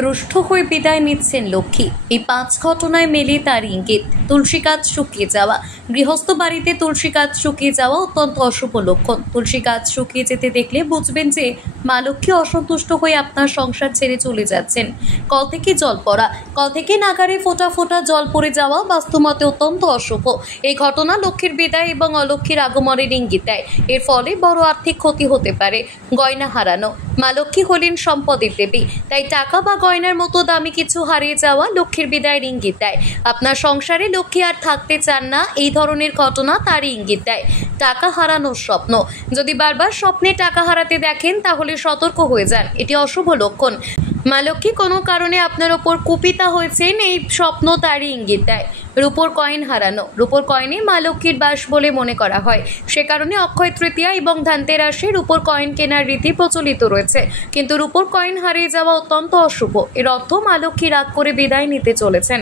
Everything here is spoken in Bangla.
রুষ্ট হয়ে বিদায় নিচ্ছেন লক্ষ্মী। এই 5 ঘটনায় মেলে তার ইঙ্গিত। তুলসী গাছ শুকিয়ে যাওয়া। গৃহস্থ বাড়িতে তুলসী গাছ শুকিয়ে যাওয়া অত্যন্ত অশুভ লক্ষণ। তুলসী গাছ শুকিয়ে যেতে দেখলে বুঝবেন যে মা লক্ষ্মী অসন্তুষ্ট হয়ে আপনার সংসার ছেড়ে চলে যাচ্ছেন। কল থেকে জল পড়া। কল থেকে নাগারে ফোঁটা ফোঁটা জল পড়ে যাওয়া বাস্তুমতে অত্যন্ত অশুভ। এই ঘটনা লক্ষ্মীর বিদায় এবং অলক্ষ্মীর আগমনের ইঙ্গিত দেয়। এর ফলে বড় আর্থিক ক্ষতি হতে পারে। গয়না হারানো। মা লক্ষ্মী হলেন সম্পদের দেবী, তাই টাকা বা গয়নার মতো দামি কিছু হারিয়ে যাওয়া লক্ষ্মীর বিদায়ের ইঙ্গিত দেয়। আপনার সংসারে লক্ষ্মী আর থাকতে চান না, এই ধরনের ঘটনা তারই ইঙ্গিত দেয়। টাকা হারানোর স্বপ্ন। যদি বারবার স্বপ্নে টাকা হারাতে দেখেন তাহলে সতর্ক হয়ে যান, এটি অশুভ লক্ষণ। মা লক্ষ্মী কোনো কারণে আপনার ওপর কুপিতা হয়েছেন, এই স্বপ্ন তারই ইঙ্গিত দেয়। রূপোর কয়েন হারানো। রূপোর কয়েনে মা লক্ষ্মীর বাস বলে মনে করা হয়, সে কারণে অক্ষয় তৃতীয়া এবং ধনতেরাসে রূপোর কয়েন কেনার রীতি প্রচলিত রয়েছে। কিন্তু রূপোর কয়েন হারিয়ে যাওয়া অত্যন্ত অশুভ। এর অর্থ মা লক্ষ্মী রাগ করে বিদায় নিতে চলেছেন।